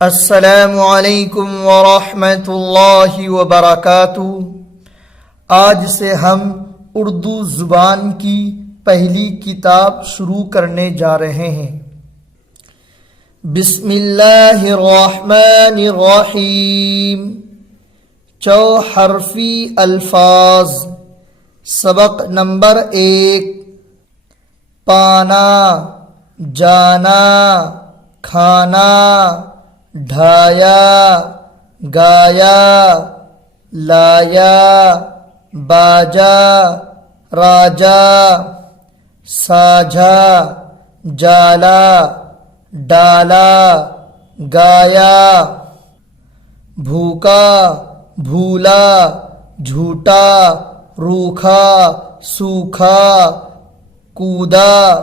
السلام علیکم ورحمۃ اللہ وبرکاتہ۔ آج سے ہم اردو زبان کی پہلی کتاب شروع کرنے جا رہے ہیں۔ بسم اللہ الرحمن الرحیم۔ چوحرفی الفاظ، سبق نمبر 1۔ پانا، جانا، کھانا، ڈھایا، گایا، لایا، باجا، راجا، ساجھا، جالا، ڈالا، گایا۔ بھوکا، بھولا، جھوٹا، روکھا، سوکھا، کودا۔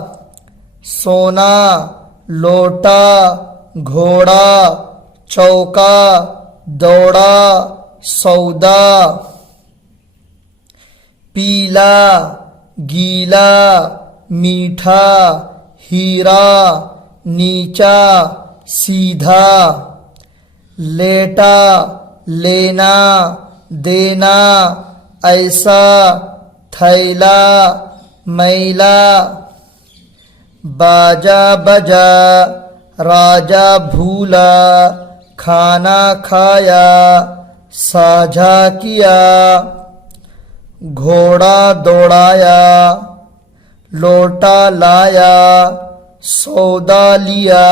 سونا، لوٹا، گھوڑا، چوکا، دوڑا، سودا۔ پیلا، گیلا، میٹھا، ہیرا، نیچا، سیدھا۔ لیٹا، لینا، دینا، ایسا، تھیلا، میلا۔ باجا، بجا، راجا، بھولا، کھانا کھایا، ساجھا کیا۔ گھوڑا دوڑایا، لوٹا لایا، سودا لیا،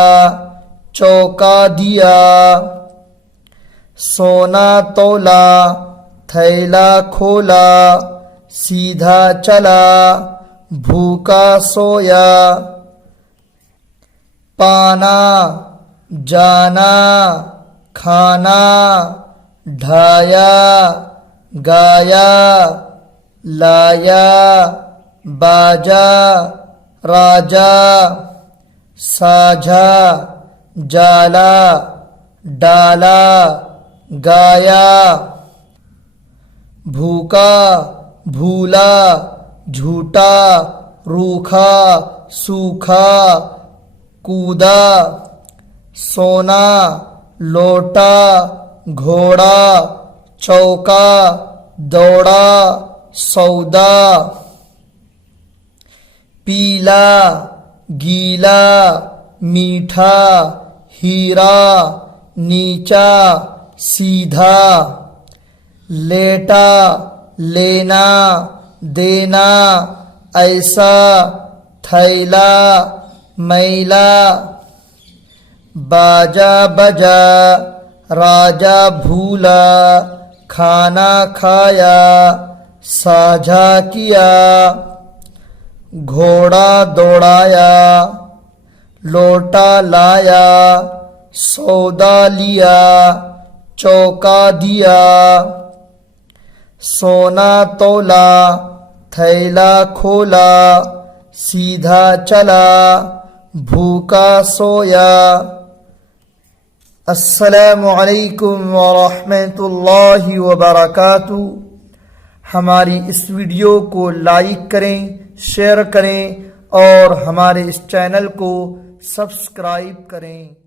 چوکا دیا۔ سونا تولا، تھیلا کھولا، سیدھا چلا، بھوکا سویا۔ پانا، جانا، کھانا، ڈھایا، گایا، لایا، باجا، راجا، ساجھا، جالا، ڈالا، گایا۔ بھوکا، بھولا، جھوٹا، روکھا، سوکھا، کودا۔ سونا، لوٹا، گھوڑا، چوکا، دوڑا، سودا۔ پیلا، گیلا، میٹھا، ہیرا، نیچا، سیدھا۔ لیٹا، لینا، دینا، ایسا، تھیلا، میلا۔ باجا، بجا، راجا، بھولا، کھانا کھایا، ساجھا کیا۔ گھوڑا دوڑایا، لوٹا لایا، سودا لیا، چوکا دیا۔ سونا تولا، تھیلا کھولا، سیدھا چلا، بھوکا سویا۔ السلام علیکم ورحمۃ اللہ وبرکاتہ۔ ہماری اس ویڈیو کو لائک کریں، شیئر کریں اور ہمارے اس چینل کو سبسکرائب کریں۔